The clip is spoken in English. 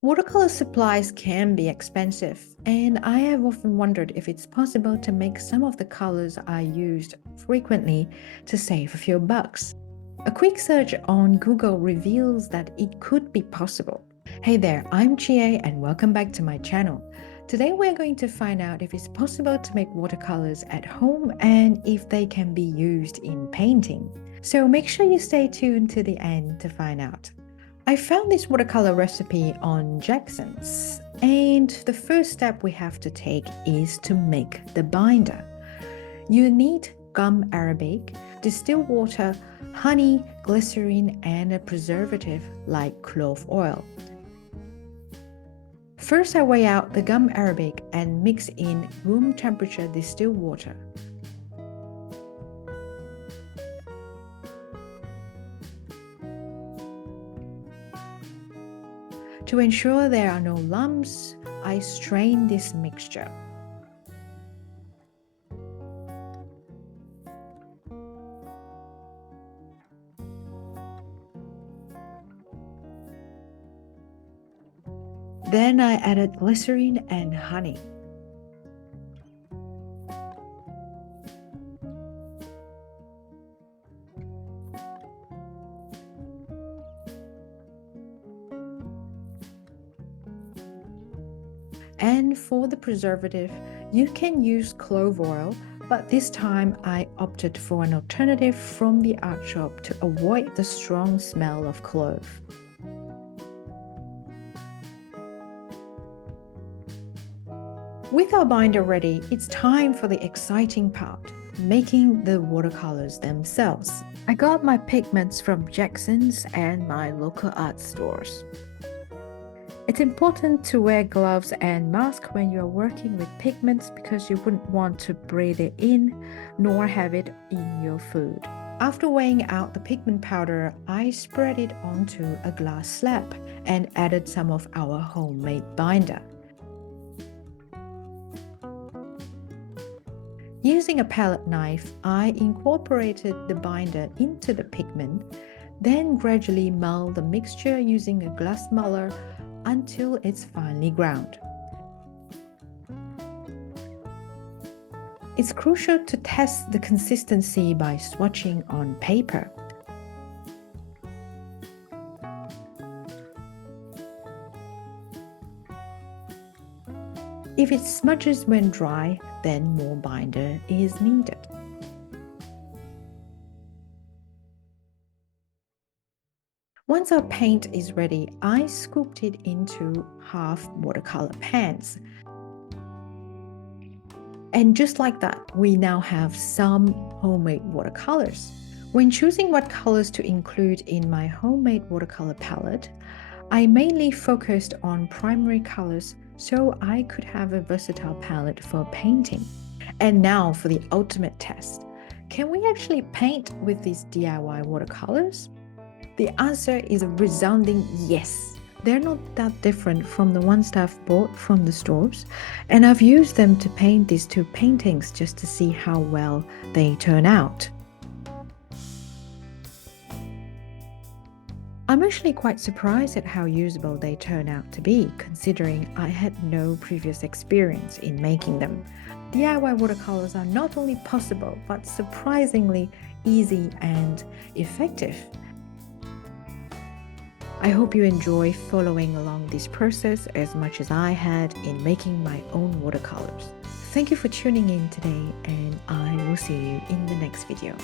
Watercolor supplies can be expensive, and I have often wondered if it's possible to make some of the colors I used frequently to save a few bucks. A quick search on Google reveals that it could be possible. Hey there, I'm Chie and welcome back to my channel. Today we're going to find out if it's possible to make watercolors at home and if they can be used in painting. So make sure you stay tuned to the end to find out. I found this watercolor recipe on Jackson's, and the first step we have to take is to make the binder. You need gum arabic, distilled water, honey, glycerin, and a preservative like clove oil. First, I weigh out the gum arabic and mix in room temperature distilled water. To ensure there are no lumps, I strain this mixture. Then I added glycerin and honey. And for the preservative, you can use clove oil, but this time I opted for an alternative from the art shop to avoid the strong smell of clove. With our binder ready, it's time for the exciting part, making the watercolors themselves. I got my pigments from Jackson's and my local art stores. It's important to wear gloves and mask when you're working with pigments because you wouldn't want to breathe it in nor have it in your food. After weighing out the pigment powder, I spread it onto a glass slab and added some of our homemade binder. Using a palette knife, I incorporated the binder into the pigment, then gradually mull the mixture using a glass muller until it's finely ground. It's crucial to test the consistency by swatching on paper. If it smudges when dry, then more binder is needed. Once our paint is ready, I scooped it into half watercolor pans. And just like that, we now have some homemade watercolors. When choosing what colors to include in my homemade watercolor palette, I mainly focused on primary colors so I could have a versatile palette for painting. And now for the ultimate test. Can we actually paint with these DIY watercolors? The answer is a resounding yes. They're not that different from the ones that I've bought from the stores, and I've used them to paint these two paintings just to see how well they turn out. I'm actually quite surprised at how usable they turn out to be, considering I had no previous experience in making them. DIY watercolors are not only possible, but surprisingly easy and effective. I hope you enjoy following along this process as much as I had in making my own watercolors. Thank you for tuning in today, and I will see you in the next video.